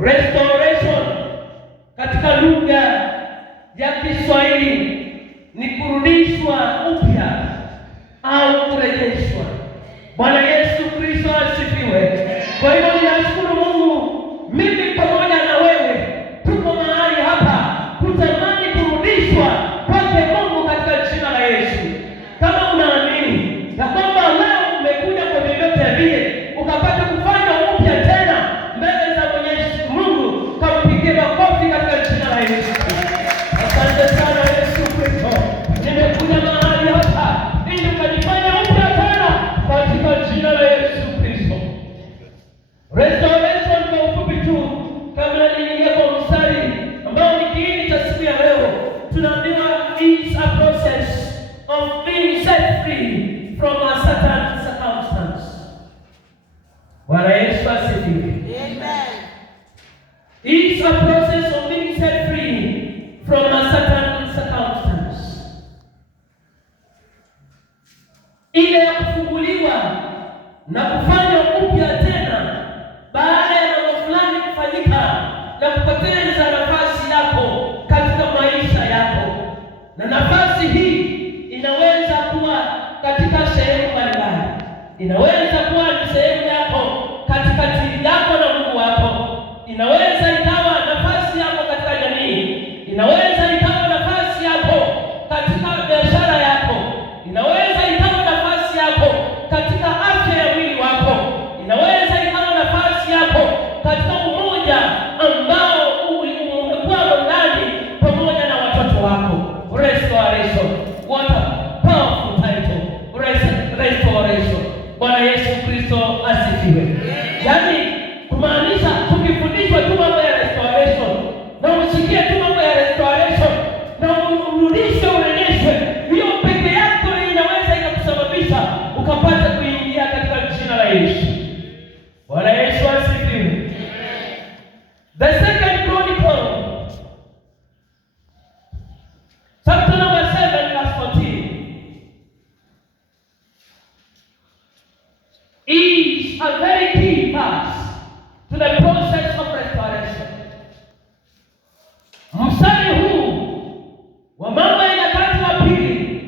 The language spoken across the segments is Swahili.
Restoration katika lugha ya Kiswahili ni kurudishwa upya au kurejeshwa. Bwana Yesu Kristo asifiwe. Kwa hivyo ninashukuru Mungu, mimi pamoja na wewe tuko mahali hapa kutamani kurudishwa kwake Mungu katika jina la Yesu. Kama unaamini na kwamba leo umekuja kwa vyovyote vile ukapata kufanya upya tena mbele za Mwenyezi Mungu, kampigie makofi katika jina la Yesu. Asante sana Yesu Kristo. Nimekuja mahali hapa ili ukanifanya upya tena katika jina la Yesu Kristo. Restoration kwa ufupi tu, kabla niingie kwa mstari ambao ni kiini cha siku ya leo, tunaambiwa is a process of being set free from a certain circumstance. Bwana Yesu asifiwe. Amen. It's a process of being set free from a certain circumstance. Ile ya kufunguliwa na kufanywa upya tena baada ya mambo fulani kufanyika na kupoteza nafasi yako katika maisha yako. Na nafasi hii inaweza kuwa katika sehemu mbalimbali. Inaweza kuwa ni sehemu yako katikati yako na Mungu wako. Inaweza ikawa nafasi yako katika jamii. Inaweza ikawa nafasi yako katika biashara yako. Inaweza ikawa nafasi yako katika afya ya mwili wako. Inaweza ikawa nafasi yako katika umoja ambao umekuwa ndani pamoja na watoto wako. Restoration. What a powerful title. Restoration. Bwana Yesu Kristo asifiwe. Yaani kumaanisha tukifundishwa tu mambo ya restoration na usikie tu mambo ya restoration na urudishe urejeshwe, hiyo peke yako inaweza ikakusababisha ukapata kuingia katika jina la Yesu. Bwana Yesu asifiwe. The second Chronicle chapter number 7 verse 14 is a very key verse to the process of restoration. Mstari huu wa Mambo ya Nyakati wa Pili,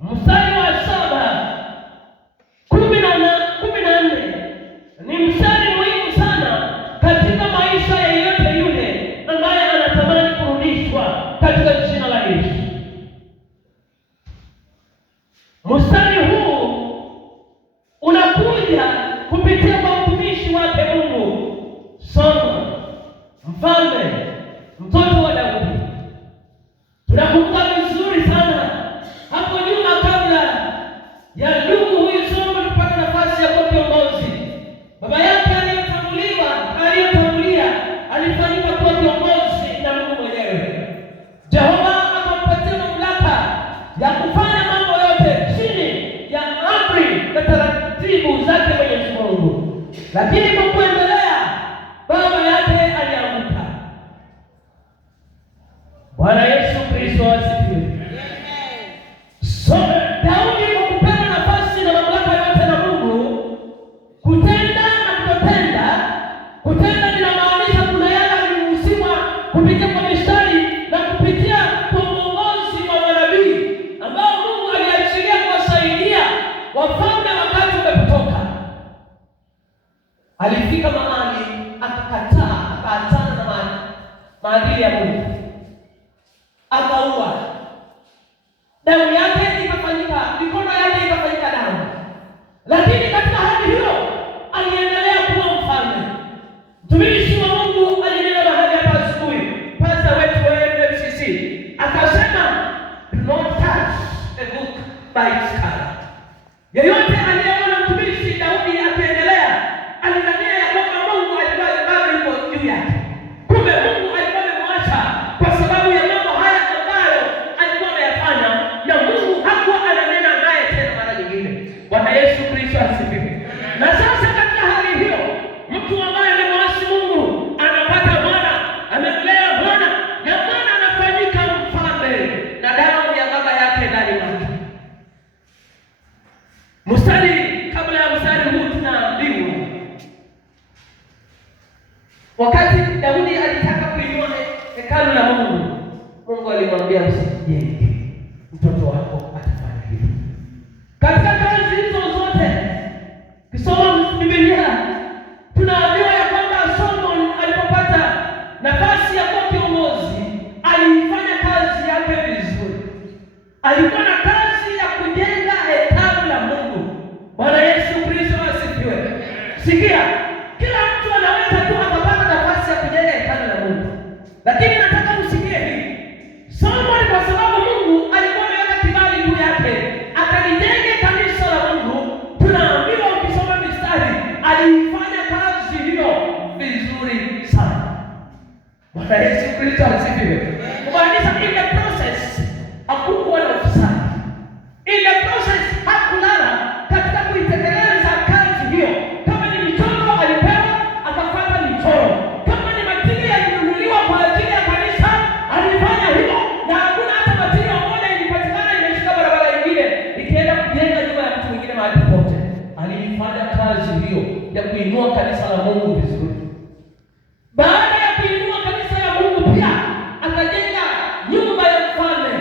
mstari wa 7:14 ni mstari muhimu sana katika maisha ya yeyote yule ambaye anatamani kurudishwa katika jina la Yesu. Mstari huu unakuja kupitia kwa mtumishi wake Mungu Solomon, mfalme, mtoto wa Daudi. Tunakumbuka vizuri sana hapo nyuma, kabla ya ndugu huyu Solomon kupata nafasi ya kuwa kiongozi, baba yake aliyotangulia alifanyika kuwa kiongozi na Mungu mwenyewe. Jehova akampatia mamlaka ya kufanya mambo yote chini ya amri na taratibu zake Mwenyezi Mungu. Lakini kwa kuendelea, baba yake alianguka. Bwana Yesu Kristo asifiwe. So Daudi kwa kupewa nafasi na mamlaka yote na Mungu, kutenda na kutotenda. Kutenda linamaanisha kuna yale aliruhusiwa kupitia kwa mistari na kupitia kwa uongozi wa manabii ambao Mungu aliachilia kuwasaidia wafalme wakati umepotoka. Alifika mahali akakataa, akaachana na maadili ya Mungu, akaua. Damu yake ikafanyika, mikono yake ikafanyika damu. Lakini katika hali hiyo aliendelea kuwa mfalme. Mtumishi wa Mungu alinena mahali hapa asubuhi, pastor wetu wa MCC akasema, do not touch a book by its cover. Yeyote aliyeona mtumishi Daudi akiendelea alidhania ya kwamba Mungu alikuwa bado yuko juu yake. Kumbe Mungu alikuwa amemwacha kwa sababu ya mambo haya ambayo alikuwa ameyafanya, na Mungu hakuwa ananena naye tena mara nyingine. Bwana Yesu Kristo asifiwe. Na sasa katika hali hiyo, mtu ambaye amemwasi Mungu anapata mwana, amemlea mwana, na mwana anafanyika mfalme na damu ya baba yake ndani mwake. Wakati Daudi alitaka kuinua hekalu la Mungu, Mungu alimwambia usijenge, mtoto wako atafanya hivyo. Katika kazi hizo zote, kisoma Biblia, tunaambiwa ya kwamba Solomon alipopata nafasi ya kuwa kiongozi, alifanya kazi yake vizuri. Alikuwa na kazi ya kujenga hekalu la Mungu. Bwana Yesu Kristo asifiwe. Sikia, kila mtu anaweza tu akapata nafasi ya kujenga hekalu la Mungu. Lakini nataka usikie hii. Solomon, kwa sababu Mungu alikuwa ameweka kibali juu yake, akalijenga kanisa la Mungu. Tunaambiwa ukisoma mistari, alifanya kazi hiyo vizuri sana. Bwana Yesu Kristo asifiwe. Kumaanisha in the process hakukuwa na ufisadi. In the process hakulala katika kuitekeleza kazi hiyo. Kama ni michoro alipewa, akafuata michoro. Kama ni matili yalinunuliwa kwa ajili ya kanisa, alifanya hivyo, na hakuna hata matili moja ilipatikana imeshika barabara nyingine ikienda kujenga nyumba ya mtu mwingine mahali popote. Alifanya kazi hiyo ya kuinua kanisa la Mungu vizuri. Baada ya kuinua kanisa la Mungu, pia akajenga nyumba ya mfalme.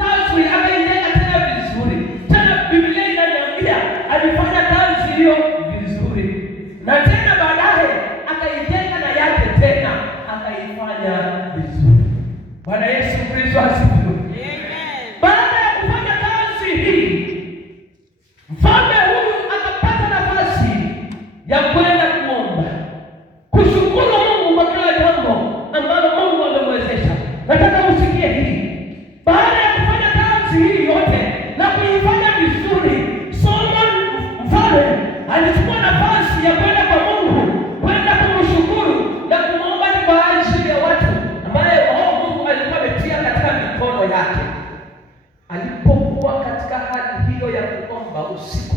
Kazi akaijenga tena vizuri. Tena Biblia inaniambia alifanya kazi hiyo vizuri. Na tena baadaye akaijenga na yake tena akaifanya vizuri. Bwana Yesu Kristo asifiwe. Amen. Baada ya kufanya kazi hii, mfalme huyu akapata nafasi ya kwenda kuomba, kushukuru Mungu kwa kila jambo ambalo Mungu amemwezesha. Nataka usikie hii. Baada ya kufanya kazi hii yote na kuifanya vizuri, Solomon mfalme alichukua nafasi ya kwenda kwa Mungu, kwenda kumshukuru na kumwomba ni kwa ajili ya watu ambaye Mungu alikuwa ametia katika mikono yake. Alipokuwa katika hali hiyo ya kuomba usiku,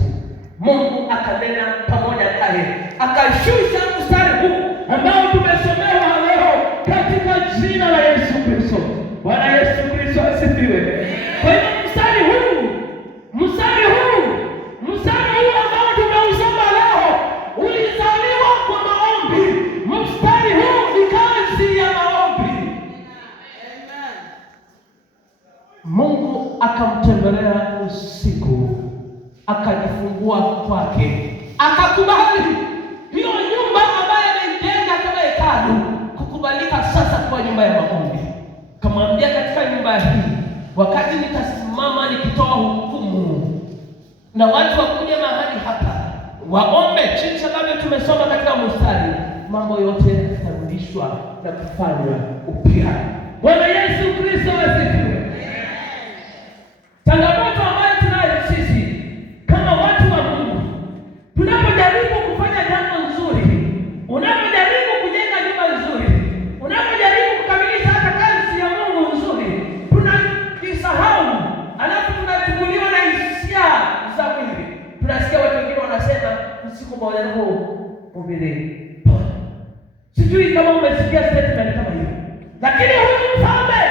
Mungu akanena pamoja naye, akashusha mstari huu ambao tumesomewa leo katika jina la Yesu Kristo. Bwana Yesu Kristo asifiwe. Kwa hiyo mstari huu ambao tumeusoma leo ulizaliwa kwa maombi. Mstari huu ni kazi ya maombi. Mungu akamtembelea usiku, akajifungua kwake, akakubali hiyo nyumba ambayo alijenga kama hekalu kukubalika sasa kwa nyumba ya maombi. Kamwambia, katika nyumba hii, wakati nitasimama nikitoa hukumu na watu wakuja mahali hapa waombe jinsi ambavyo tumesoma katika mstari, mambo yote yatarudishwa na kufanywa upya. Bwana Yesu Kristo asifiwe. Changamoto ambayo tunayo sisi kama watu wa Mungu, tunapojaribu kufanya jambo nzuri, unapojaribu kujenga nyumba nzuri, unapojaribu kukamilisha hata kazi ya Mungu nzuri, tunajisahau, alafu tunachukuliwa na hisia za mwili. Tunasikia watu wengine wanasema usiku moja huu ubiri. Sijui kama umesikia statement kama hiyo, lakini huyu mfalme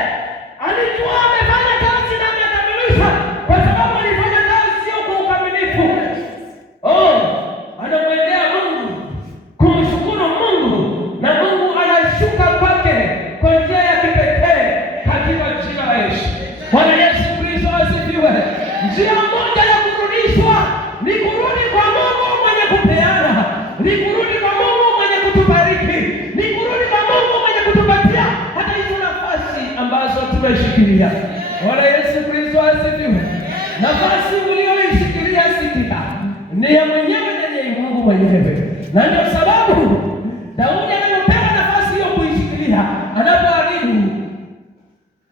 alijua amefanya kazi na amekamilisha, kwa sababu alifanya kazi sio kwa ukamilifu. Anamwendea Mungu kumshukuru Mungu, na Mungu anashuka kwake kwa njia ya kipekee katika jina la Yesu. Bwana Yesu Kristo asifiwe. Njia moja ya kurudishwa ni kurudi kwa Mungu mwenye kupeana, ni kurudi kwa Mungu mwenye kutubariki, ni kurudi kwa Mungu mwenye kutupatia hata hizo nafasi ambazo tumeshikilia. Bwana Yesu Kristo asifiwe. Nafasi uliyoishikilia sikia ni ya mwenyewe na ni Mungu mwenyewe. Na ndio sababu Daudi anapopewa nafasi hiyo kuishikilia, anapoharibu,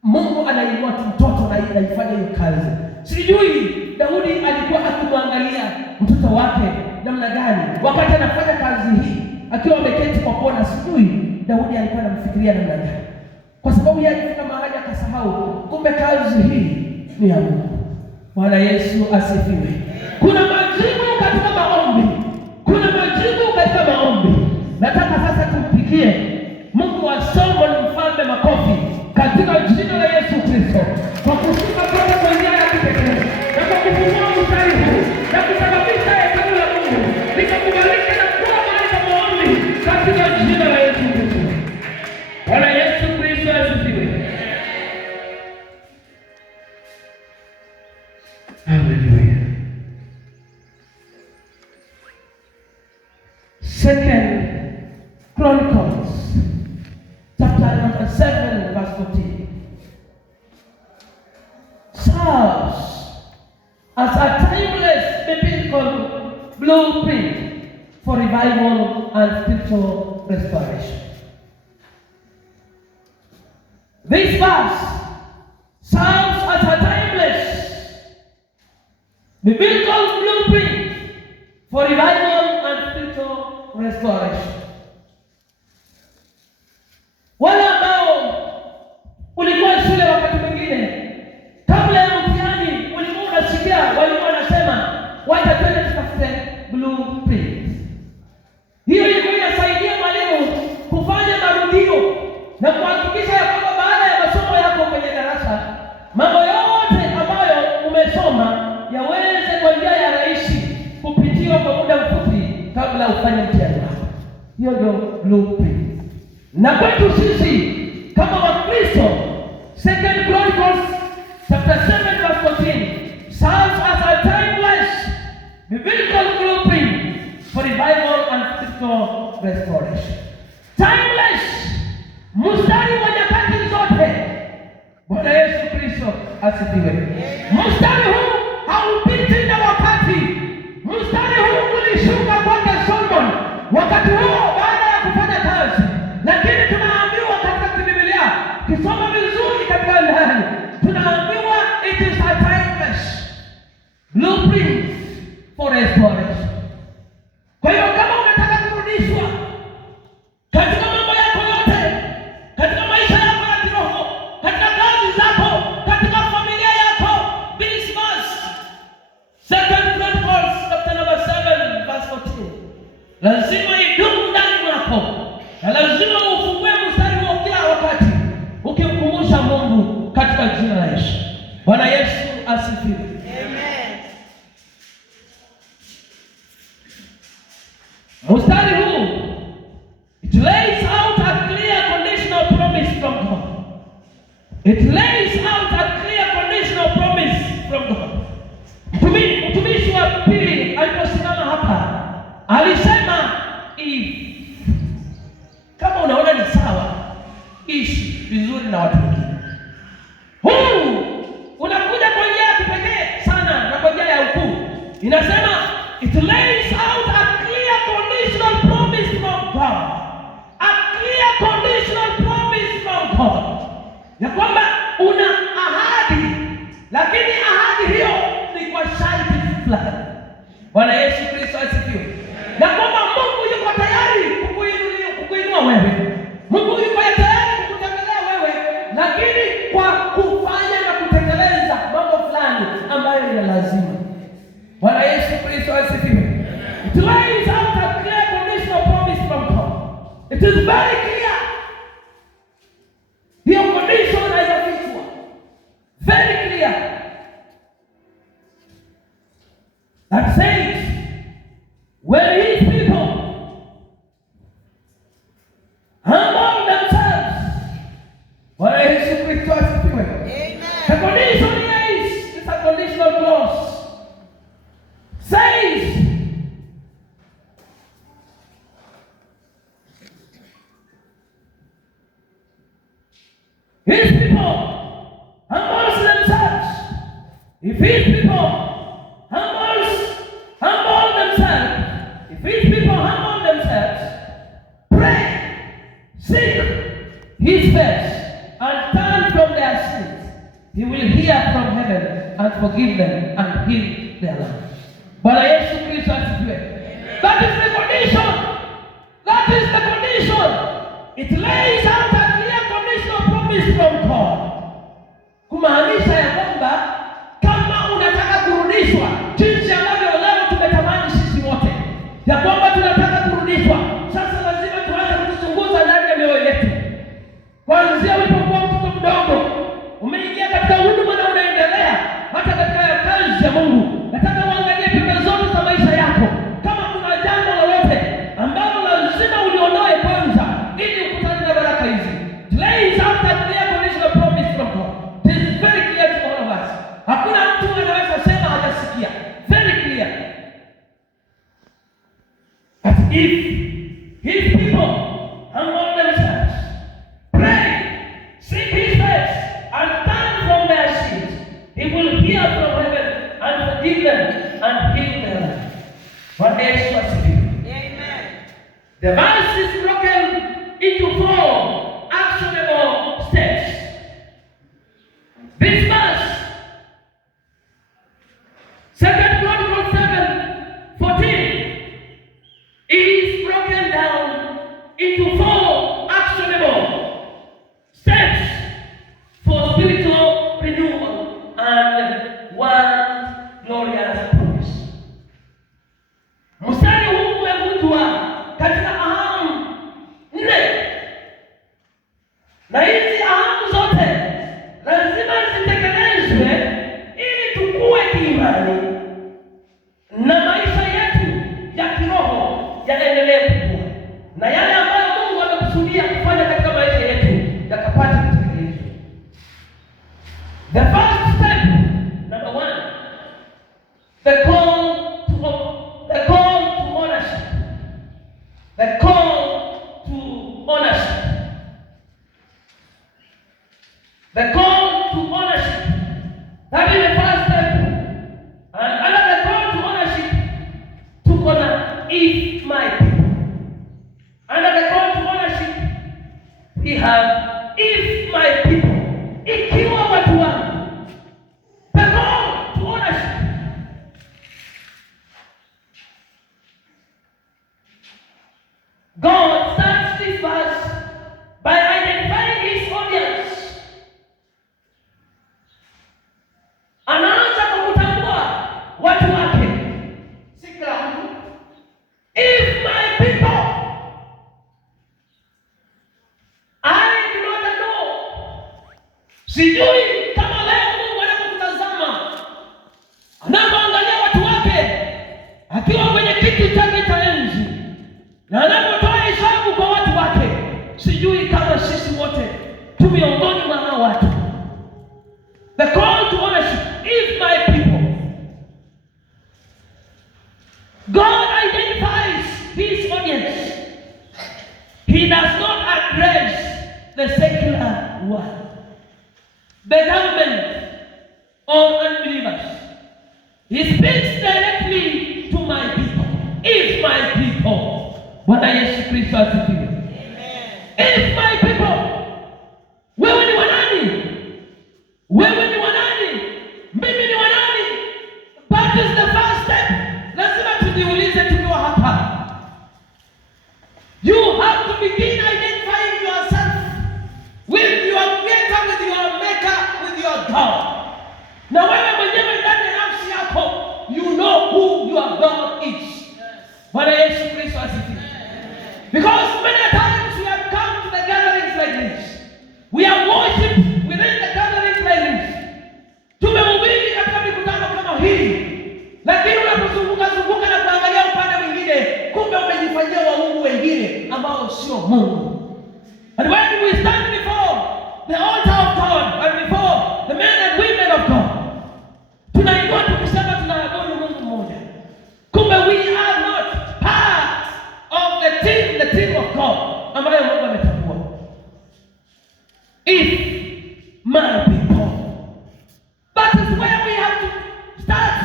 Mungu anainua mtoto na anaifanya hiyo kazi. Sijui Daudi alikuwa akimwangalia mtoto wake namna gani wakati anafanya kazi hii akiwa ameketi kwa kona. Sijui Daudi alikuwa anamfikiria namna gani, kwa sababu yeye alifika mahali akasahau kumbe kazi hii ni ya Mungu. Bwana Yesu asifiwe. Kuna majibu katika maombi, kuna majibu katika maombi. Nataka sasa tumpigie Mungu wa Solomon mfalme makofi katika jina la Yesu Kristo, kwa kushuka kwake kwa njia ya kipekee na kwa kufungua mstari huu na kusababisha hekalu la Mungu likakubalika na kuwa mahali pa maombi katika jina la Yesu Kristo. Second Chronicles, chapter number 7, verse 14. Serves as a timeless biblical blueprint for revival and spiritual restoration. This verse serves as a timeless biblical blueprint for revival and spiritual restoration. Wale ambao ulikuwa shule wakati mwingine, kabla ya mtihani ulikuwa unasikia walimu wanasema wacha twende tutafute blueprint. Hiyo ilikuwa inasaidia mwalimu kufanya marudio na kuhakikisha ya kwamba baada ya masomo yako kwenye darasa, mambo yote ambayo umesoma yaweze kwa njia ya rahisi kupitiwa kwa muda mfupi kabla ufanye mtihani wako. Hiyo ndio blueprint. Na kwetu sisi kama Wakristo, Second Chronicles chapter 7 verse 14 serves as a timeless biblical blueprint for revival and spiritual restoration. Timeless, mstari wa nyakati zote. Bwana Yesu Kristo asifiwe. Mstari huu haupiti na wakati. Mstari huu ulishuka kwa Solomon wakati huo baada ya kufanya kazi. Lakini tunaambiwa katika Biblia, kisoma vizuri katika ndani, tunaambiwa it is a timeless blueprint for restoration. Kwa hiyo kama unataka kurudishwa katika mambo yako yote, katika maisha yako ya kiroho, katika kazi zako, katika familia yako, this verse, Second Chronicles chapter number 7 verse 14, lazima idumu ndani mwako. Na lazima ufungue mstari wa kila wakati ukimkumbusha Mungu katika jina la Yesu. Bwana Yesu asifiwe. Amen. Mstari huu it lays out a clear conditional promise from God. It lays out a clear conditional promise from God. Mtumishi wa pili aliposimama hapa alisema kama unaona ni sawa, ishi vizuri na watu wengine. Huu unakuja kwa njia ya kipekee sana na kwa njia ya ukuu. Inasema it lays out a clear conditional promise from God. A clear conditional promise from God. Ya kwamba una ahadi, lakini ahadi hiyo ni kwa sharti fulani. Bwana Yesu Kristo asifiwe. Na kwamba Mungu yuko tayari kukuinua wewe. Mungu yuko tayari kukutembelea wewe, lakini kwa kufanya na kutekeleza mambo fulani ambayo ni lazima. Bwana Yesu Kristo asifiwe. It lays out a clear conditional promise from God. It is very clear. Hiyo condition haijafichwa. Very clear. That says when his people humble themselves. Bwana Yesu Kristo asifiwe. Amen. The condition is, it's a conditional clause. Says his people humble themselves. If his people humble themselves, if his people humble themselves, pray, seek his face, and turn from their sins, he will hear from heaven and forgive them and heal their land. Bwana Yesu Kristo asifiwe. That is the condition. That is the condition. It lays out a clear conditional promise from God. Kumaanisha ya kwamba kama unataka kurudishwa jinsi ambavyo leo tumetamani sisi wote, ya kwamba tunataka kurudishwa, sasa lazima tuanze kuchunguza ndani ya mioyo yetu. Kuanzia ulipokuwa mtoto mdogo, umeingia katika huduma na unaendelea hata katika kazi ya Mungu. Nataka uangalie pembe zote za maisha yako. Kama kuna jambo lolote ambalo lazima uliondoe kwanza ili ukutane na baraka hizi. Lays out a clear conditional promise from God. It is very clear to all of us. na hizi ahadi zote lazima zitekelezwe ili tukue kiimani na maisha yetu ya kiroho yaendelee kukua, na yale ambayo Mungu amekusudia kufanya katika maisha yetu yakapata kutekelezwa. The first step, number 1, the call to ownership. The call to ownership. The call to ownership. That is the first step. And under the call to ownership, to honor if my people. Under the call to ownership, we have if my people. Ikiwa watu wangu. The call to ownership. God starts this verse by identifying his audience. Anaanza kwa kutambua watu wake. Si kila mtu. If my people, I do not know. Sijui kama leo Mungu anapokutazama, anapoangalia watu wake akiwa kwenye kiti chake cha enzi na anapotoa hesabu kwa watu wake, sijui kama sisi wote tu miongoni mwa hao watu. The call to ownership, if my people. God identifies his audience. He does not address the secular world, the government, or unbelievers. He speaks directly to my people. If my people. Bwana Yesu Kristo asifiwe. Amen. If my people. Wewe ni wanani? Wewe ni wanani? Mimi ni wanani? That is the first step. Lazima tujiulize tukiwa hapa. You have to begin identifying yourself with your creator, with your maker, with your God. Na wewe mwenyewe ndani ya nafsi yako, you know who your God is. Bwana Yesu Kristo asifiwe. Because many times we have come to the gatherings like this. We have worshipped within the gatherings like this. Tumehubiri katika mikutano kama hii. Lakini unapozunguka na kuangalia upande mwingine, kumbe umejifanyia waungu wengine ambao sio Mungu. And when we stand before the altar of God and before the men and women of God, tunainua tukisema tunaabudu Mungu mmoja. Kumbe we are not part of the team of God ambayo Mungu ametambua. If my people, that is where we have to start.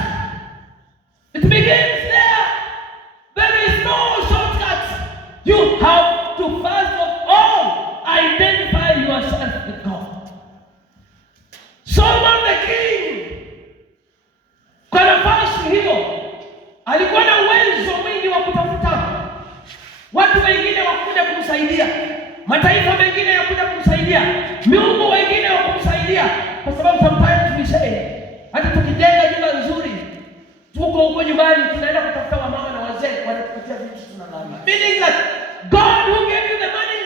It begins there. There is no shortcut. You have to first of all identify yourself with God. Solomon the king, kwa nafasi hiyo, alikuwa na uwezo mwingi wa kutafuta watu wengine wakuja kumsaidia, mataifa mengine yakuja kumsaidia, miungu wengine wa kumsaidia, kwa sababu sometimes we say, hata tukijenga nyumba nzuri, tuko huko nyumbani tunaenda kutafuta wamama na wazee wanatupatia vitu tunalala. Meaning that God who gave you the money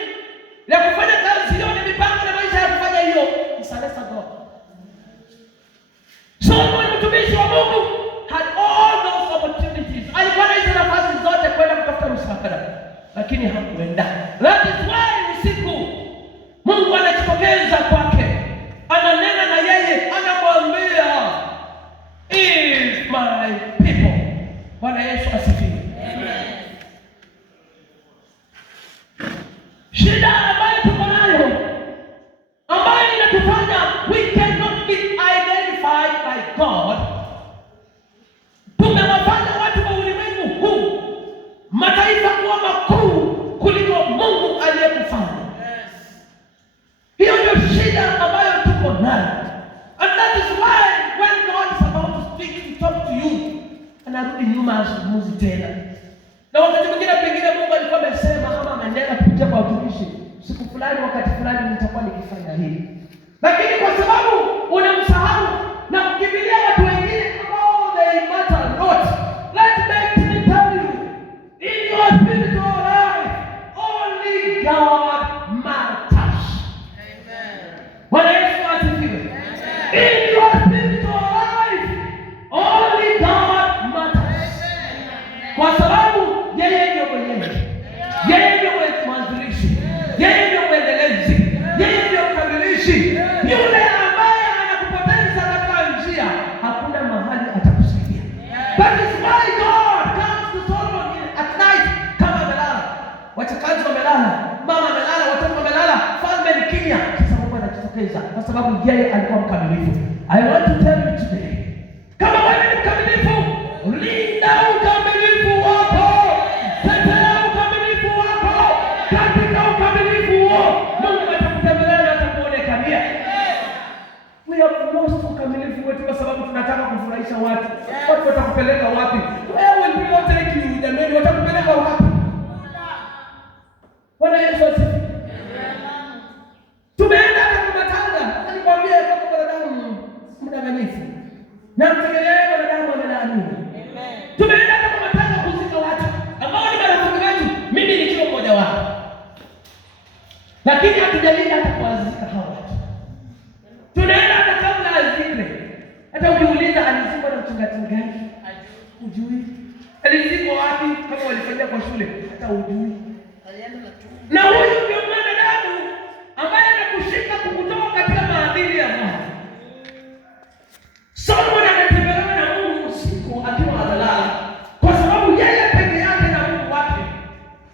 ya kufanya kazi hiyo na mipango na maisha ya kufanya hiyo, is a lesser God. Solomon mtumishi wa Mungu had all those opportunities. Alikuwa na hizo nafasi zote kwenda kutafuta msaada, lakini hakuenda. That is why usiku Mungu anajitokeza kwake, ananena na yeye, anamwambia if my people. Bwana Yesu asifiwe. Amen. Shida ambayo tuko nayo, ambayo inatufanya we cannot be identified by God, tumewafanya watu wa ulimwengu huu mataifa kuwa makuu kuliko Mungu aliyekufanya. Hiyo ndio shida ambayo tuko nayo. And that is why when God is about to speak, to talk to you, anarudi nyuma azungumzi tena. Na wakati mwingine pengine Mungu alikuwa amesema ama amenena kupitia kwa watumishi, siku fulani wakati fulani nitakuwa nikifanya hili. Lakini kwa sababu unamsahau na kukimbilia watu wengine ambao they matter not. Let me tell you, in your spiritual life, only God matters. sababu yeye alikuwa mkamilifu. I want to tell you today, kama wewe ni mkamilifu, linda ukamilifu wako, tetea ukamilifu wako. Katika ukamilifu huo Mungu atakutembelea na atakuonekania. We have lost ukamilifu wetu kwa sababu tunataka kufurahisha watu. Watu watakupeleka wapi? Wewe ndio take you jamani, watakupeleka wapi? Bwana Yesu asifiwe. Tumeenda kwa matanga, alikwambia kwa mwanadamu mdanganyifu. Na mtegemee mwanadamu amelaaniwa. Amen. Tumeenda kwa matanga kuzika watu ambao ni marafiki wetu, mimi nikiwa mmoja wao. Lakini hatujalinda hata kuwazika hao watu. Tunaenda hata kabla azikwe. Hata ukiuliza alizikwa na mchungaji gani? Hujui. Alizikwa wapi? Kama walifanyia kwa shule, hata hujui. Na huyu ndio mwanadamu ambaye anakushika kukutoa katika maadili ya Mungu. Solomon anatembelewa na Mungu usiku akiwa amelala, kwa sababu yeye peke yake na Mungu wake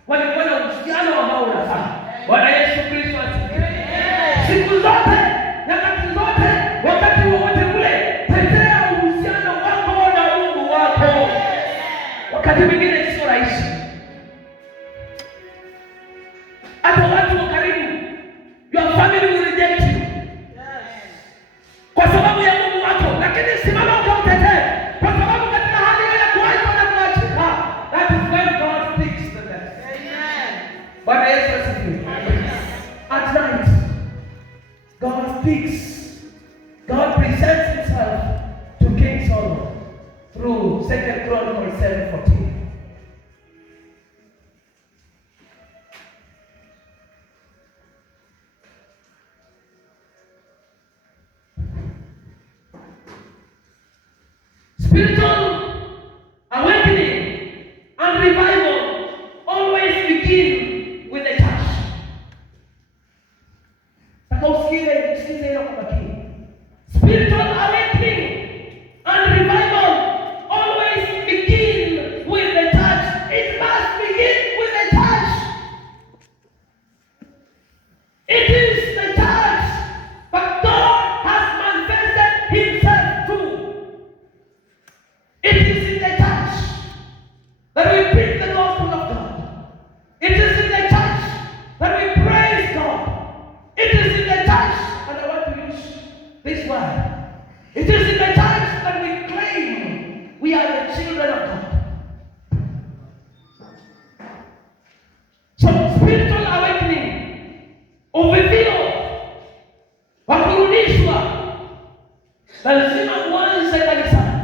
walikuwa na uhusiano ambao unafaa. Bwana Yesu Kristo asifiwe. Siku zote, nyakati zote, wakati wowote ule, tetea uhusiano wako na Mungu wako. Wakati mwingine sio rahisi. Hata watu wa karibu, your family will reject you. Kwa sababu ya Mungu wako, lakini simama ukamtetee. Kwa sababu katika hali ya kuacha na kuachika, that is when God speaks to them. Amen. Bwana Yesu asifiwe. At night, God speaks. God presents himself to King Solomon through 2 Chronicles 7:14. Spiritual awakening and revival always begin with the church. Usikize hilo kwa makini. Spiritual awakening and revival always begin with the church. It must begin with the church. It is the church, but God has manifested himself too. It is in the church that we preach the gospel of God. It is in the church that we praise God. It is in the church, and I want to use this word. It is in the church that we claim we are the children of God. So spiritual awakening, uvivio wa kurudishwa lazima uanze kanisani.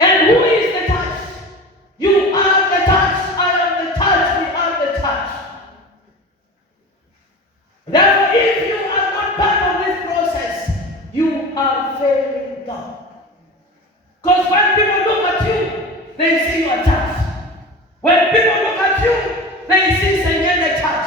And who is the church? You are the church. I am the church. We are the church. Therefore, if you are not part of this process, you are failing God. Because when people look at you, they see your church. When people look at you, they see Sengene Church.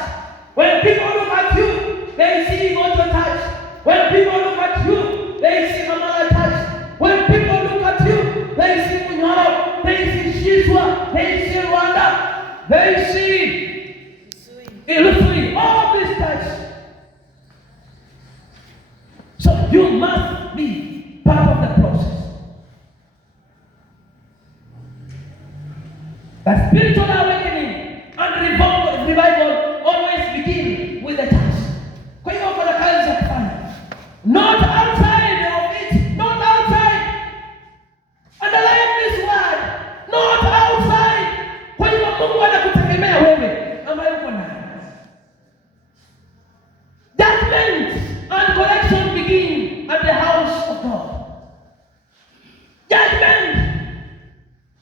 When people look at you, they see Goto Church. When people look at you, they see Kamala Church. When people look at you, they see Munyoro, they see Shishwa, they see Rwanda, they see Illusri, all these churches. So you must be part of the process. But spiritual awakening and revival always begin with the church. Kwa hiyo kuna kazi ya kufanya. Not outside of it, not outside. Underline this word, not outside. Kwa hiyo Mungu anakutegemea wewe ambaye uko ndani. Judgment and correction begin at the house of God. Judgment,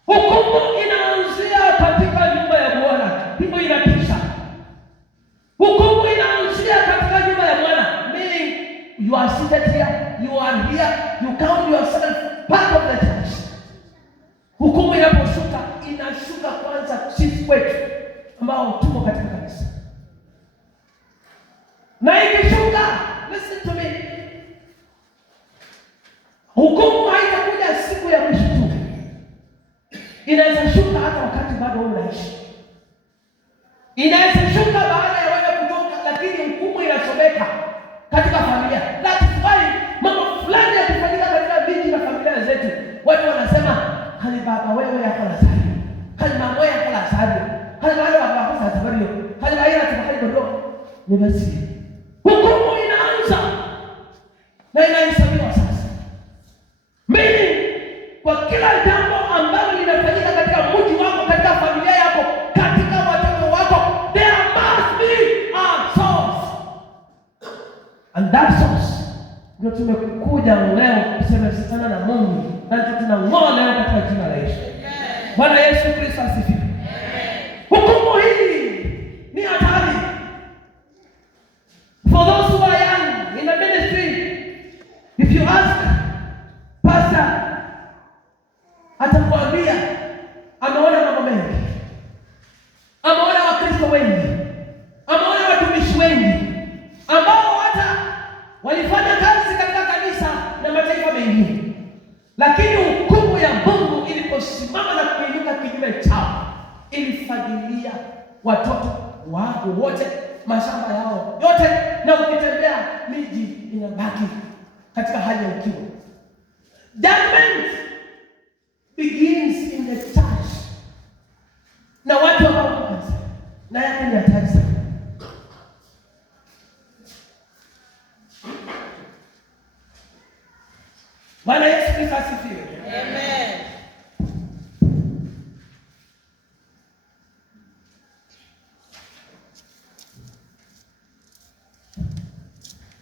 hukumu inaanzia katika nyumba ya Bwana. Hivyo inatisha. Hukumu inaanzia katika nyumba ya Bwana. Meaning you are seated here, you are here, you count yourself part of the church. Hukumu inaposhuka, inashuka kwanza sisi kwetu ambao tuko katika kanisa. Na ikishuka, listen to me. Hukumu haitakuja siku ya mwisho tu. Inaweza shuka hata wakati bado unaishi. Inaweza shuka baada ya wewe kutoka, lakini hukumu inasomeka ni basi. Hukumu inaanza na inahesabiwa sasa. Mimi kwa kila jambo ambalo linafanyika katika mji wako, katika familia yako, katika watoto wako, there must be a source. And that source ndio tumekuja leo kusema sana na Mungu, na tunang'oa leo katika jina la Yesu. Bwana Yesu Kristo asifiwe. Hukumu hii ni hatari. For those who are young in the ministry, if you ask pastor, atakwambia ameona mambo mengi, ameona Wakristo wengi, ameona watumishi wengi ambao hata walifanya kazi katika kanisa na mataifa mengine, lakini hukumu ya Mungu iliposimama na kuinuka kinyume chao, ilifagilia watoto wao wote, mashamba yao yote, na ukitembea miji inabaki katika hali ya ukiwa. Judgment begins in the church. Na watu ambao kwanza na yake ni hatari sana. Bwana Yesu Kristo asifiwe. Amen.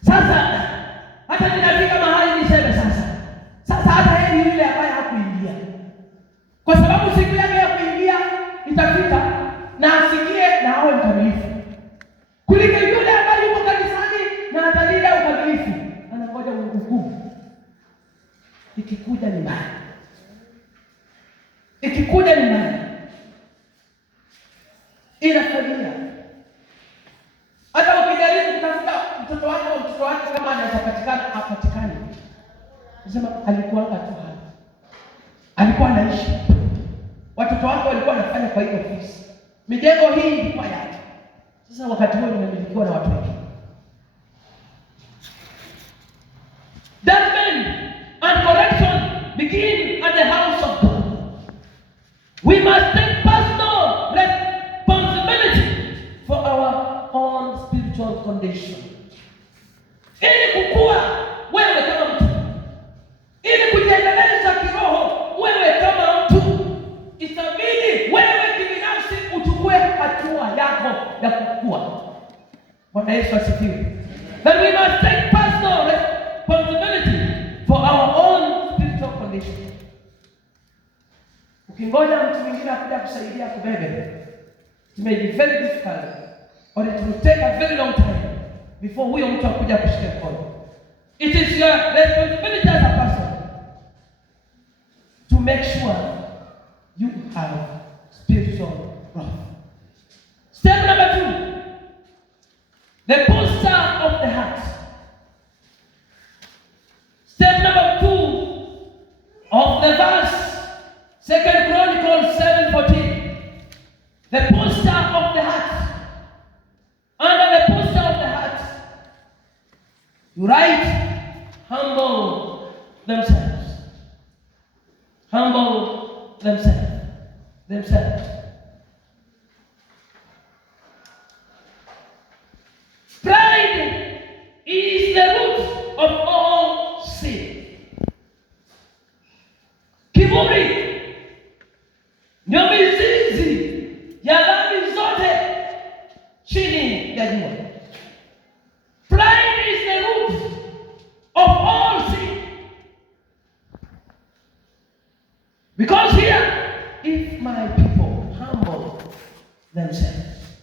Sasa hata ninafika mahali niseme sasa hata heri yule ambaye hakuingia, kwa sababu siku yake ya kuingia itafika na asikie na awe mkamilifu, kuliko yule ambaye yuko kanisani na atalinda ukamilifu, anangoja hukumu. Ikikuja ni mbaya, ikikuja ni mbaya, inafanyia. Hata ukijaribu kutafuta mtoto wake kama anapatikana hapatikani, sema alikuwa tu hapa, alikuwa anaishi, watoto wake walikuwa wanafanya kwa hiyo ofisi, mijengo hii ilikuwa yake. Sasa wakati huo nimemilikiwa na watu wengi. Judgment and correction begin at the house of God. We must take personal responsibility for our own spiritual condition. Ili kukua wewe kama mtu, ili kujiendeleza kiroho wewe kama mtu, itabidi wewe kibinafsi uchukue hatua yako ya kukua. Bwana Yesu asifiwe. Then we must take personal responsibility for our own spiritual condition. Ukingoja mtu mwingine akuja kusaidia kubebe, it may be very difficult, or it will take a very long time before huyo mtu akuja kushika mkono. It is your responsibility as a person to make sure you have spiritual growth. Step number 2, the posture of the heart. Step number 2 of the verse, 2 Chronicles 7:14. The posture of the heart. Under the posture of the heart, you write, humble themselves. Humble themselves. Pride is the root of all sin. Kiburi ndio mizizi ya dhambi zote chini ya jua. Pride is the root of all sin. Because here, if my people humble themselves,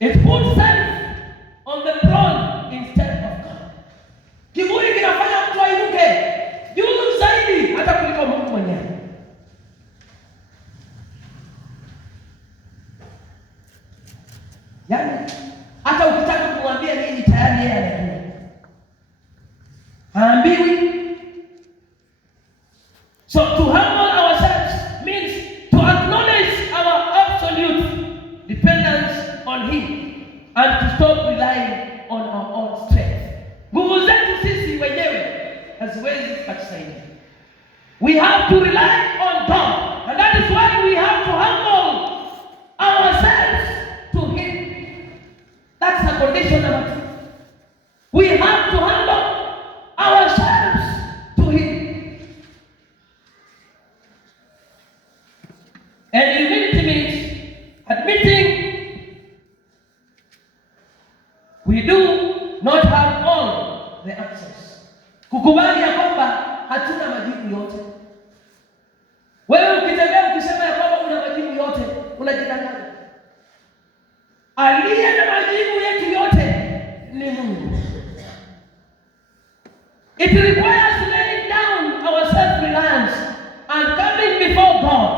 it puts self on the throne instead of God. Kiburi kinafanya mtu ainuke juu zaidi hata kuliko Mungu mwenyewe. Yaani hata ukitaka kumwambia nini tayari yeye anajua. Haambiwi. So to humble ourselves means to acknowledge our absolute dependence on Him and to stop relying on our own strength. Nguvu zetu sisi wenyewe haziwezi kutusaidia. We have to rely on God, and that is why we have to humble ourselves to Him. That's the condition number 2. We have to humble ourselves to Him. And humility means admitting we do not have all the answers. Kukubali ya kwamba hatuna majibu yote. Wewe ukitembea ukisema ya kwamba una majibu yote, unajidanganya. Aliye na majibu yetu yote ni Mungu. It requires laying down our self-reliance and coming before God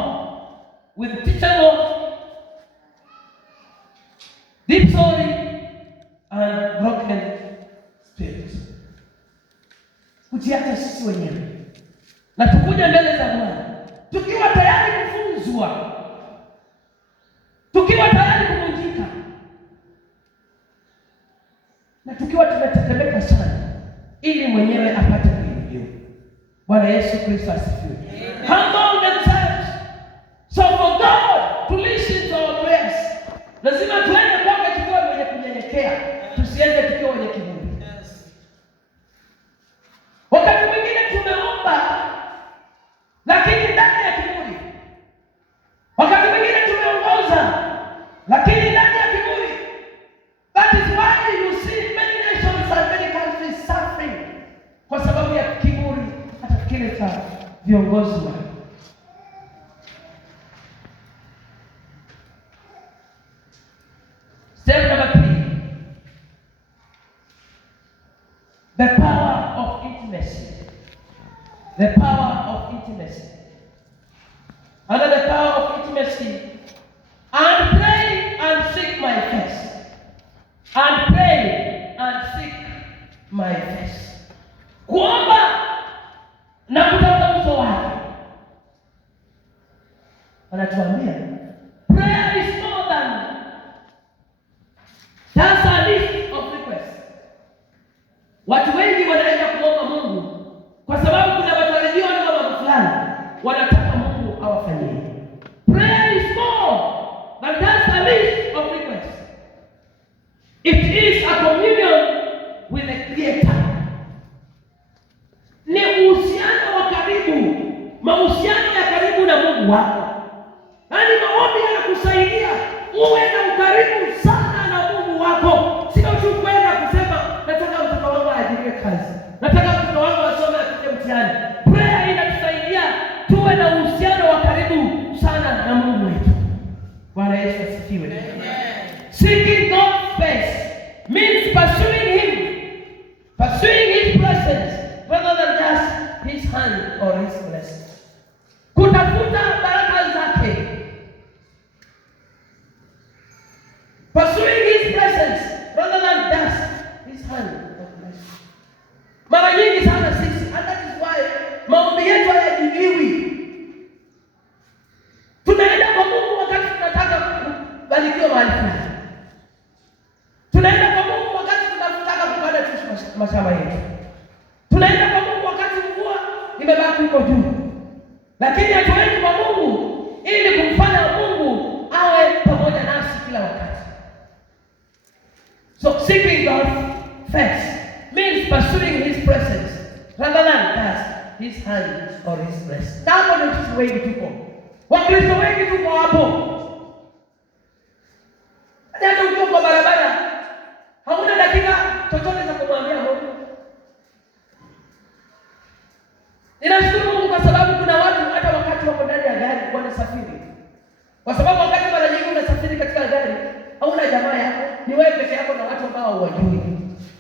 with teachable, deep sorry and broken spirit. Kujiacha sisi wenyewe na tukuja mbele za Bwana tukiwa tayari kufunzwa, tukiwa tayari kuvunjika, na tukiwa tunatetemeka sana, ili mwenyewe apate kuinuliwa. Bwana Yesu Kristo asifiwe. Humble themselves. So for God to listen to our prayers, lazima tuende kwake tukiwa wenye kunyenyekea, tusiende tukiwa wenye kiburi. Wakati mwingine tumeomba lakini ndani ya kiburi. Wakati mwingine tumeongoza lakini ndani ya kiburi. That is why you see many nations and many countries suffering, kwa sababu ya kiburi hata kile cha viongozi wao. Step number 3. The power of intimacy. The power of intimacy. Under the power of intimacy, and pray and seek my face. And pray and seek my face. Kuomba na kutafuta uso wake. Anatuambia prayer is more than just a list of requests. Watu wengi wanaenda kuomba Mungu kwa sababu kuna matarajio na mambo fulani wanataka Mungu awafanyie. Prayer is more than just a list of requests. It is a communion with the Creator. Ni uhusiano wa karibu, mahusiano ya karibu na Mungu wako. Yaani maombi yanakusaidia uwe na ukaribu sana na Mungu wako. Sio tu kwenda kusema nataka mtoto wangu ajirie kazi, nataka mtoto wangu asome apite mtihani. Prayer inatusaidia tuwe na uhusiano wa karibu sana na Mungu wetu. Bwana Yesu asifiwe. Seeking God's face means pursuing Him, pursuing His presence rather than just His hand or His blessing. Kutafuta baraka zake, pursuing His presence rather than just His hand or blessing. Mara nyingi sana sisi, and that is why maombi yetu hayajibiwi. Tunaenda kwa Mungu wakati tunataka kubarikiwa mahali fulani. Tunaenda kwa Mungu wakati tunataka kupanda mashamba yetu. Tunaenda kwa Mungu wakati mvua imebaki huko juu. Lakini hatuendi kwa Mungu ili kumfanya Mungu awe pamoja nasi kila wakati. So seeking God first means pursuing His presence rather than just His hand or His blessing. Hapo ndio sisi wengi tuko. Wakristo wengi tuko hapo. Hata ukiwa kwa barabara hauna dakika chochote za kumwambia Mungu. Ninashukuru Mungu kwa sababu kuna watu hata wakati wako ndani ya gari wanasafiri. Kwa sababu wakati mara nyingi unasafiri katika gari, hauna jamaa yako, ni wewe peke yako na watu ambao hawajui.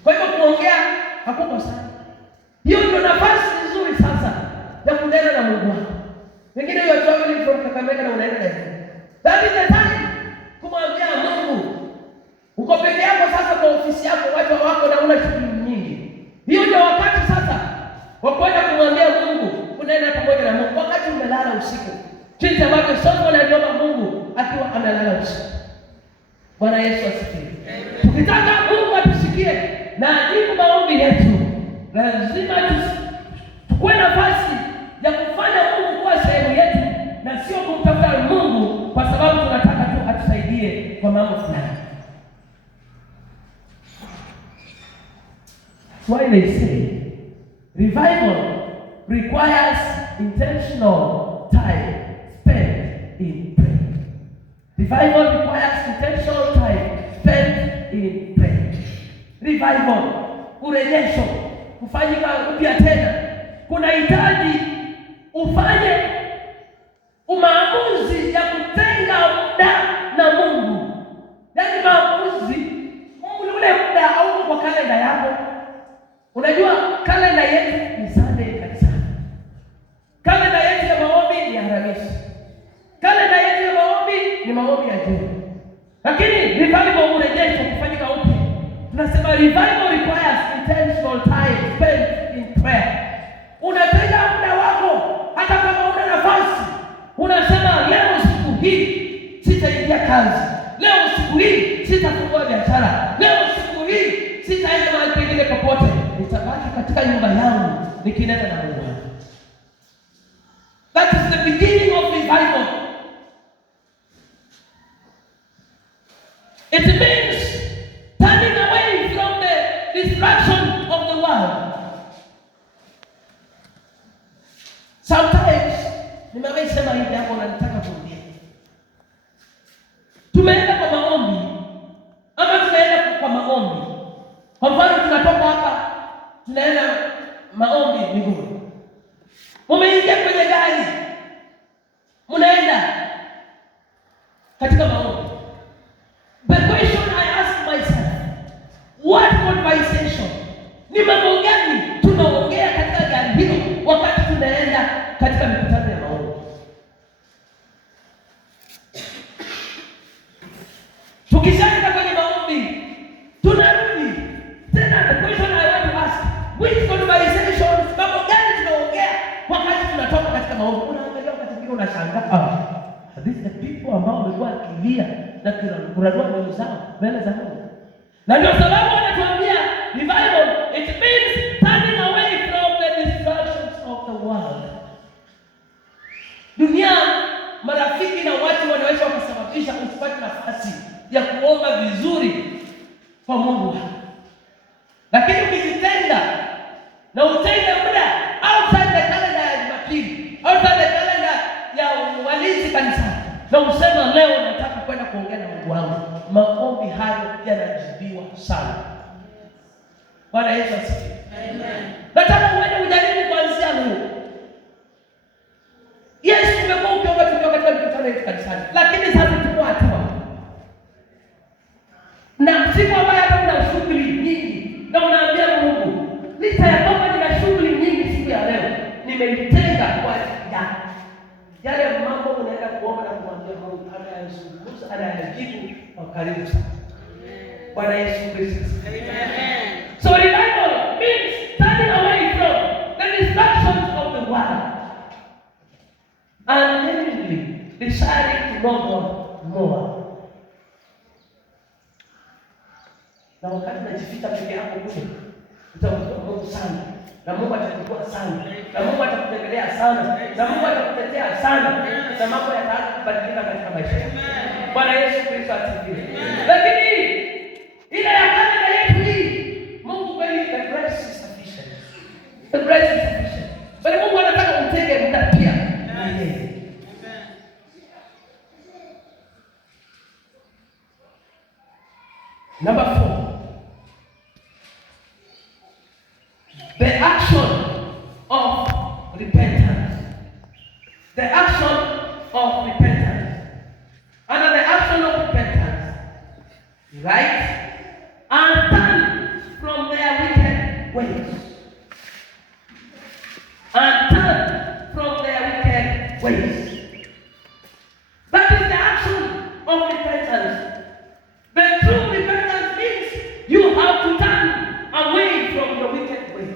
Kwa hivyo kuongea hakuko sana. Hiyo ndio nafasi nzuri sasa ya kunena na Mungu wako. Wengine you are traveling from Kakamega na unaenda Nairobi. That is the time kumwambia Mungu. Uko peke yako sasa kwa ofisi yako, watu wako na una shughuli nyingi. Hiyo ndio wakati sasa wa kwenda kumwambia Mungu, unaenda pamoja na Mungu. Wakati umelala usiku, jinsi ambavyo Solomon aliomba Mungu akiwa amelala usiku. Bwana Yesu asifiwe. Tukitaka Mungu atusikie na ajibu maombi yetu, lazima tukue nafasi ya kufanya Mungu kuwa sehemu yetu na sio kumtafuta Mungu kwa sababu tunataka tu atusaidie kwa mambo fulani. why they say revival requires intentional time spent in prayer. Revival requires intentional time spent in prayer. Revival, urejesho, kufanyika upya tena, kunahitaji ufanye maamuzi ya kutenga muda na Mungu. Yaani maamuzi, ule muda hauko kwa kalenda yako. Unajua kalenda yetu ni Sunday kanisani. Kalenda yetu ya maombi ni Alhamisi. Kalenda yetu ya maombi ni maombi ya jioni. Lakini revival, urejesho, kufanyika upya, tunasema revival requires intentional time spent in prayer. Unatenga muda wako hata kama una nafasi. Unasema leo siku hii sitaingia kazi. Leo siku hii sitafungua biashara. Leo siku hii sitaenda mahali pengine popote. Nitabaki katika nyumba yangu nikinena na Mungu wangu. That is the beginning of revival. It means turning away from the distraction of the world. Sometimes nimewahi sema hivi hapo na nataka kurudia. Tumeenda kwa maombi ama tunaenda kwa maombi. Kwa mfano tunatoka hapa tunaenda maombi Migori. Mumeingia kwenye gari, mnaenda katika maombi. The question I ask myself, what conversation, ni mambo gani tunaongea katika gari hilo wakati tunaenda katika mikutano ya maombi? Tukishaenda kwenye maombi tunarudi tena. The question I want to ask, which conversations, mambo gani tunaongea wakati tunatoka katika maombi? Unaangalia wakati mwingine unashangaa, these the people ambao wamekuwa kilia na kunadua mbele za Mungu. Na ndio sababu anatuambia revival, it means turning away from the distractions of the world. Dunia, marafiki na watu wanaweza kusababisha usipate nafasi ya kuomba vizuri kwa Mungu. Lakini ukijitenga na utenge muda outside the calendar ya Jumapili, outside the calendar ya walinzi kanisani, na usema leo nataka kwenda kuongea na Mungu wangu, maombi hayo yanajibiwa sana. Bwana Yesu asifiwe. Amen. Nataka uende ujaribu kuanzia leo. Yesu umekuwa ukiomba katika mikutano yetu kanisani, lakini sasa tuko hatua. Na siku ambayo hata una shughuli nyingi na unaambia Mungu, licha ya kwamba nina shughuli nyingi siku ya leo, nimeitenga kwa ajili yako. Yale mambo unaenda kuomba na kumwambia Mungu, anayazungumza, anayajibu kwa karibu sana. Bwana Yesu Kristo. Amen. So revival means turning away from the distractions of the world and genuinely deciding to know God more. Na wakati unajificha peke yako kule, utakuwa Mungu sana. Na Mungu atakuwa sana. Na Mungu atakutembelea sana. Na Mungu atakutetea sana. Na mambo yataanza kubadilika katika maisha yako. Bwana Yesu Kristo asifiwe. Lakini ile ya kalenda yetu hii, Mungu kweli, the grace is sufficient. The grace is sufficient. Bali Mungu anataka utenge muda pia na yeye. Number 4. The action of repentance. The action of repentance. Under the action of repentance, right? And turn from their wicked ways. And turn from their wicked ways. That is the action of repentance. The true repentance means you have to turn away from the wicked way.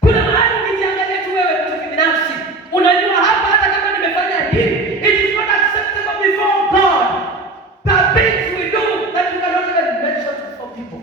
Kuna mahali ukijiangalia tu wewe mtu binafsi, unajua hapa hata kama nimefanya hivi, it is not acceptable before God. The things we do that we cannot even mention before people.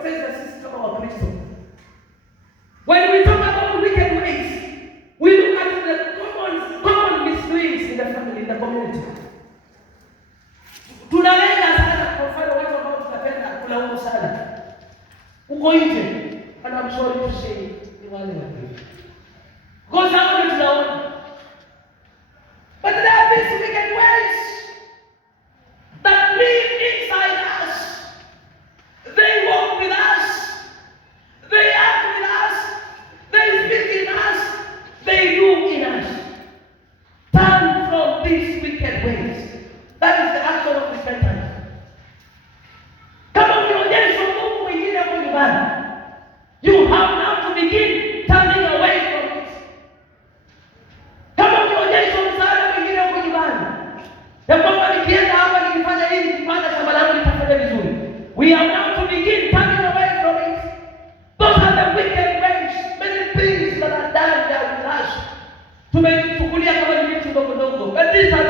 imetupoteza sisi kama Wakristo. When we talk about wicked ways, we look at the common misdoings in the family, in the community. Tunalenga sana kwa mfano watu ambao tunapenda kulaumu sana uko nje, and I'm sorry to say ni wale Wakristo. Because hao ndio tunaona. But there are these wicked ways that live inside us. They walk with us. They act with us. They speak in us. They do in us. Turn from these wicked ways. That is the action of repentance. Kama unaonyesha Mungu mwingine hapo nyumbani, you have now to begin turning away from it. Kama unaonyesha msaada mwingine hapo nyumbani, ya kwamba nikienda hapa nikifanya hivi nikipanda shamba langu litafanya vizuri, we have now to begin turning away from it. Those are the wicked ways. Many things that are done there with us tumechukulia kama ni vitu ndogo ndogo, but these are